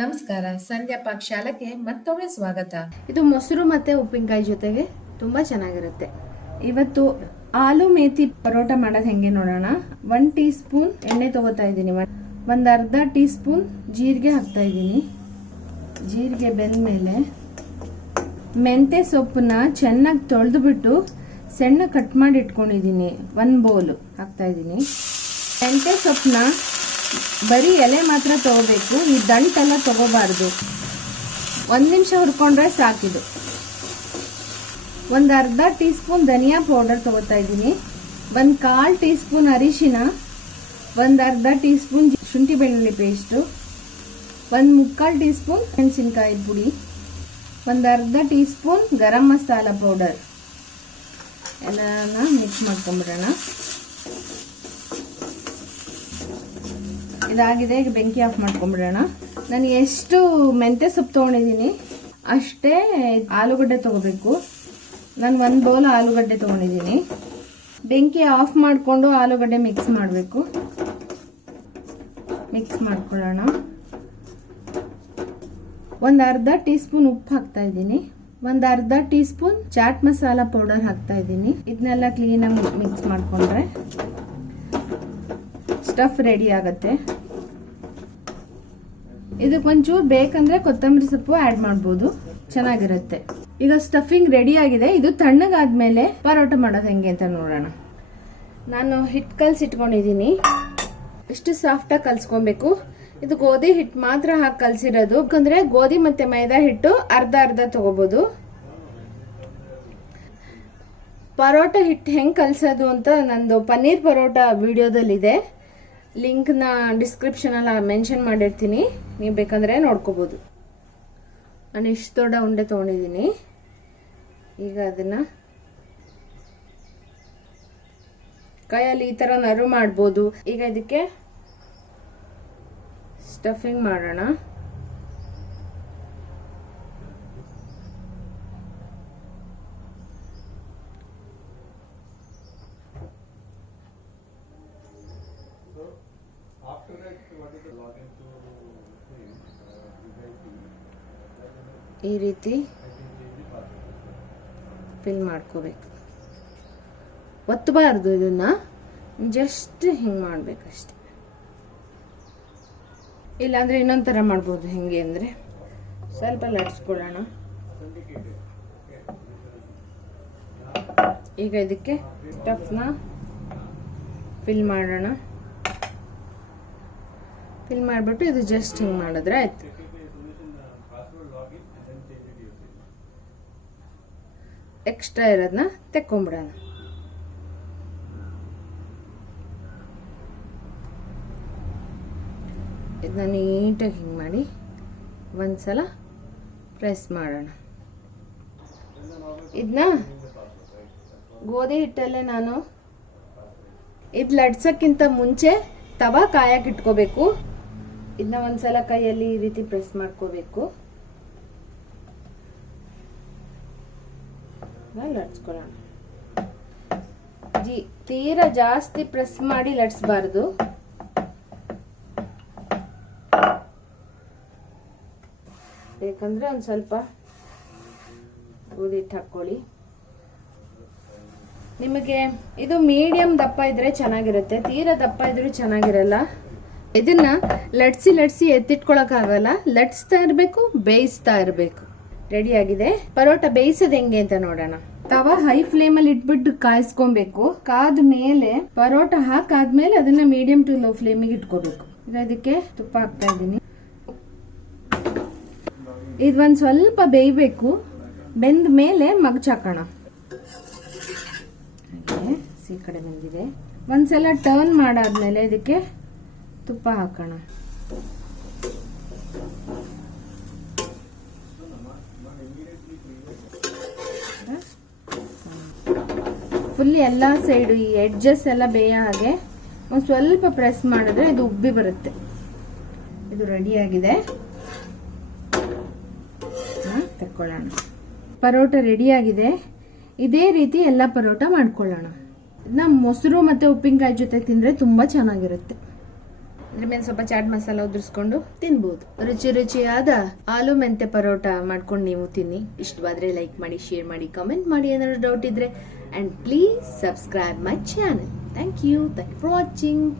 ನಮಸ್ಕಾರ, ಸಂಧ್ಯಾ ಪಾಕಶಾಲೆಗೆ ಮತ್ತೊಮ್ಮೆ ಸ್ವಾಗತ. ಇದು ಮೊಸರು ಮತ್ತೆ ಉಪ್ಪಿನಕಾಯಿ ಜೊತೆಗೆ ತುಂಬಾ ಚೆನ್ನಾಗಿರುತ್ತೆ. ಇವತ್ತು ಆಲೂ ಮೇಥಿ ಪರೋಟ ಮಾಡೋದು ಹೆಂಗೆ ನೋಡೋಣ. 1 ಟೀ ಸ್ಪೂನ್ ಎಣ್ಣೆ ತಗೋತಾ ಇದ್ದೀನಿ. ಒಂದು ಅರ್ಧ ಟೀ ಸ್ಪೂನ್ ಜೀರಿಗೆ ಹಾಕ್ತಾ ಇದ್ದೀನಿ. ಜೀರಿಗೆ ಬೆಂದ ಮೇಲೆ ಮೆಂತೆ ಸೊಪ್ಪನ್ನ ಚೆನ್ನಾಗಿ ತೊಳೆದು ಬಿಟ್ಟು ಸಣ್ಣ ಕಟ್ ಮಾಡಿ ಇಟ್ಕೊಂಡಿದ್ದೀನಿ. 1 ಬೌಲ್ ಹಾಕ್ತಾ ಇದ್ದೀನಿ. ಮೆಂತೆ ಸೊಪ್ಪನ್ನ ಬರೀ ಎಲೆ ಮಾತ್ರ ತಗೋಬೇಕು, ಈ ದಂಟೆಲ್ಲ ತಗೋಬಾರ್ದು. 1 ನಿಮಿಷ ಹುರ್ಕೊಂಡ್ರೆ ಸಾಕಿದು. ಒಂದು ಅರ್ಧ ಟೀ ಸ್ಪೂನ್ ಧನಿಯಾ ಪೌಡರ್ ತಗೋತಾ ಇದ್ದೀನಿ. 1/4 ಟೀ ಸ್ಪೂನ್ ಅರಿಶಿನ, ಒಂದು ಅರ್ಧ ಟೀ ಸ್ಪೂನ್ ಶುಂಠಿ ಬೆಳ್ಳುಳ್ಳಿ ಪೇಸ್ಟು, 1/4 ಟೀ ಸ್ಪೂನ್ ಮೆಣಸಿನ್ಕಾಯಿ ಪುಡಿ, ಒಂದು ಅರ್ಧ tea spoon garam masala powder ಎಲ್ಲನ ಮಿಕ್ಸ್ ಮಾಡ್ಕೊಂಡ್ಬಿಡೋಣ. ಇದಾಗಿದೆ, ಈಗ ಬೆಂಕಿ ಆಫ್ ಮಾಡ್ಕೊಂಡ್ಬಿಡೋಣ. ನಾನು ಎಷ್ಟು ಮೆಂತ್ಯ ಸೊಪ್ಪು ತೊಗೊಂಡಿದ್ದೀನಿ ಅಷ್ಟೇ ಆಲೂಗಡ್ಡೆ ತಗೋಬೇಕು. ನಾನು 1 ಬೌಲ್ ಆಲೂಗಡ್ಡೆ ತೊಗೊಂಡಿದ್ದೀನಿ. ಬೆಂಕಿ ಆಫ್ ಮಾಡಿಕೊಂಡು ಆಲೂಗಡ್ಡೆ ಮಿಕ್ಸ್ ಮಾಡಬೇಕು. ಮಿಕ್ಸ್ ಮಾಡ್ಕೊಳ್ಳೋಣ. ಒಂದು ಅರ್ಧ ಟೀ ಸ್ಪೂನ್ ಉಪ್ಪು ಹಾಕ್ತಾ ಇದ್ದೀನಿ. ಒಂದು ಅರ್ಧ teaspoon chaat masala powder ಹಾಕ್ತಾ ಇದ್ದೀನಿ. ಇದನ್ನೆಲ್ಲ ಕ್ಲೀನಾಗಿ ಮಿಕ್ಸ್ ಮಾಡ್ಕೊಂಡ್ರೆ ಸ್ಟಫ್ ರೆಡಿ ಆಗುತ್ತೆ. ಇದಕ್ಕೆ ಒಂಚೂರು ಬೇಕಂದ್ರೆ ಕೊತ್ತಂಬರಿ ಸೊಪ್ಪು ಆಡ್ ಮಾಡ್ಬೋದು, ಚೆನ್ನಾಗಿರುತ್ತೆ. ಈಗ ಸ್ಟಫಿಂಗ್ ರೆಡಿ ಆಗಿದೆ. ಇದು ತಣ್ಣಗಾದ್ಮೇಲೆ ಪರೋಟ ಮಾಡೋದು ಹೆಂಗೆ ಅಂತ ನೋಡೋಣ. ನಾನು ಹಿಟ್ಟು ಕಲ್ಸಿಟ್ಕೊಂಡಿದ್ದೀನಿ. ಎಷ್ಟು ಸಾಫ್ಟಾಗಿ ಕಲ್ಸ್ಕೊಬೇಕು. ಇದು ಗೋಧಿ ಹಿಟ್ಟು ಮಾತ್ರ ಹಾಕಿ ಕಲ್ಸಿರೋದು. ಯಾಕಂದ್ರೆ ಗೋಧಿ ಮತ್ತೆ ಮೈದಾ ಹಿಟ್ಟು ಅರ್ಧ ಅರ್ಧ ತಗೋಬಹುದು. ಪರೋಟ ಹಿಟ್ಟು ಹೆಂಗ್ ಕಲ್ಸೋದು ಅಂತ ನಂದು ಪನ್ನೀರ್ ಪರೋಟ ವಿಡಿಯೋದಲ್ಲಿದೆ. ಲಿಂಕ್ನ ಡಿಸ್ಕ್ರಿಪ್ಷನ್ ಅಲ್ಲಿ ಮೆನ್ಷನ್ ಮಾಡಿರ್ತೀನಿ, ನೀವು ಬೇಕಂದ್ರೆ ನೋಡ್ಕೋಬಹುದು. ನಾನು ಇಷ್ಟು ದೊಡ್ಡ ಉಂಡೆ ತೊಗೊಂಡಿದ್ದೀನಿ. ಈಗ ಅದನ್ನ ಕೈಯಲ್ಲಿ ಈ ತರ ನರು ಮಾಡ್ಬೋದು. ಈಗ ಇದಕ್ಕೆ ಸ್ಟಫಿಂಗ್ ಮಾಡೋಣ. ಈ ರೀತಿ ಫಿಲ್ ಮಾಡ್ಕೋಬೇಕು. ಒತ್ತಬಾರ್ದು, ಇದನ್ನ ಜಸ್ಟ್ ಹಿಂಗ್ ಮಾಡ್ಬೇಕಷ್ಟೆ. ಇಲ್ಲಾಂದ್ರೆ ಇನ್ನೊಂದ್ ತರ ಮಾಡ್ಬೋದು. ಹೆಂಗೆ ಅಂದ್ರೆ ಸ್ವಲ್ಪ ಲಟ್ಸ್ಕೊಳ್ಳೋಣ. ಈಗ ಇದಕ್ಕೆ ಸ್ಟಫ್ನ ಫಿಲ್ ಮಾಡೋಣ. ಫಿಲ್ ಮಾಡಿಬಿಟ್ಟು ಇದು ಜಸ್ಟ್ ಹಿಂಗ್ ಮಾಡಿದ್ರೆ ಆಯ್ತು. ಎಕ್ಸ್ಟ್ರಾ ಇರೋದನ್ನ ತೆಕ್ಕೊಂಬಿಡೋಣ. ಇದನ್ನ ನೀಟಾಗಿ ಹಿಂಗೆ ಮಾಡಿ ಒಂದ್ಸಲ ಪ್ರೆಸ್ ಮಾಡೋಣ. ಇದನ್ನ ಗೋಧಿ ಹಿಟ್ಟಲ್ಲೇ ನಾನು ಇದು ಲಟ್ಸಕ್ಕಿಂತ ಮುಂಚೆ ತವಾ ಕಾಯಕ್ಕೆ ಇಟ್ಕೋಬೇಕು. ಇದನ್ನ ಒಂದ್ಸಲ ಕೈಯಲ್ಲಿ ಈ ರೀತಿ ಪ್ರೆಸ್ ಮಾಡ್ಕೋಬೇಕು. ಲಟ್ಸ್ಕೊಳ್ಳೋಣ. ತೀರಾ ಜಾಸ್ತಿ ಪ್ರೆಸ್ ಮಾಡಿ ಲಟ್ಸ್ಬಾರ್ದು. ಬೇಕಂದ್ರೆ ಒಂದ್ ಸ್ವಲ್ಪ ಗೋಧಿ ಹಿಟ್ಟು ಹಾಕೊಳ್ಳಿ. ನಿಮಗೆ ಇದು ಮೀಡಿಯಂ ದಪ್ಪ ಇದ್ರೆ ಚೆನ್ನಾಗಿರುತ್ತೆ, ತೀರಾ ದಪ್ಪ ಇದ್ರೂ ಚೆನ್ನಾಗಿರಲ್ಲ. ಇದನ್ನ ಲಟ್ಸಿ ಲಟ್ಸಿ ಎತ್ತಿಟ್ಕೊಳಕ್ ಆಗಲ್ಲ. ಲಟ್ಸ್ತಾ ಇರ್ಬೇಕು, ಬೇಯಿಸ್ತಾ ಇರ್ಬೇಕು. ರೆಡಿ ಆಗಿದೆ. ಪರೋಟ ಬೇಯಿಸೋದು ಹೆಂಗೆ ಅಂತ ನೋಡೋಣ. ತವಾ ಹೈ ಫ್ಲೇಮ್ ಅಲ್ಲಿ ಇಟ್ಬಿಟ್ಟು ಕಾಯಿಸ್ಕೊಬೇಕು. ಕಾದ ಮೇಲೆ ಪರೋಟ ಹಾಕಾದ್ಮೇಲೆ ಅದನ್ನ ಮೀಡಿಯಂ ಟು ಲೋ ಫ್ಲೇಮಿಗೆ ಇಟ್ಕೋಬೇಕು. ಈಗ ಇದಕ್ಕೆ ತುಪ್ಪ ಹಾಕ್ತಾ ಇದ್ದೀನಿ. ಇದೊಂದ್ ಸ್ವಲ್ಪ ಬೇಯಬೇಕು. ಬೆಂದ ಮೇಲೆ ಮಗ್ಚಾಕೋಣ. ಈ ಕಡೆ ಬಂದಿದೆ. ಒಂದ್ಸಲ ಟರ್ನ್ ಮಾಡಾದ್ಮೇಲೆ ಇದಕ್ಕೆ ತುಪ್ಪ ಹಾಕೋಣ. ಫುಲ್ ಎಲ್ಲಾ ಸೈಡ್ ಈ ಎಡ್ಜಸ್ ಎಲ್ಲ ಬೇಯ ಹಾಗೆ ಒಂದ್ ಸ್ವಲ್ಪ ಪ್ರೆಸ್ ಮಾಡಿದ್ರೆ ಇದು ಉಬ್ಬಿ ಬರುತ್ತೆ. ಇದು ರೆಡಿ ಆಗಿದೆ. ತಕ್ಕೊಳ್ಳೋಣ. ಪರೋಟ ರೆಡಿ ಆಗಿದೆ. ಇದೇ ರೀತಿ ಎಲ್ಲ ಪರೋಟ ಮಾಡ್ಕೊಳ್ಳೋಣ. ಇದನ್ನ ಮೊಸರು ಮತ್ತೆ ಉಪ್ಪಿನಕಾಯಿ ಜೊತೆ ತಿಂದ್ರೆ ತುಂಬಾ ಚೆನ್ನಾಗಿರುತ್ತೆ. ಅದ್ರ ಮೇಲೆ ಸ್ವಲ್ಪ ಚಾಟ್ ಮಸಾಲ ಉದುರಿಸ್ಕೊಂಡು ತಿನ್ಬಹುದು. ರುಚಿ ರುಚಿಯಾದ ಆಲೂ ಮೆಂತೆ ಪರೋಟ ಮಾಡ್ಕೊಂಡು ನೀವು ತಿನ್ನಿ. ಇಷ್ಟವಾದ್ರೆ ಲೈಕ್ ಮಾಡಿ, ಶೇರ್ ಮಾಡಿ, ಕಮೆಂಟ್ ಮಾಡಿ. ಏನಾದ್ರು ಡೌಟ್ ಇದ್ರೆ, and please subscribe my channel. Thank you for watching.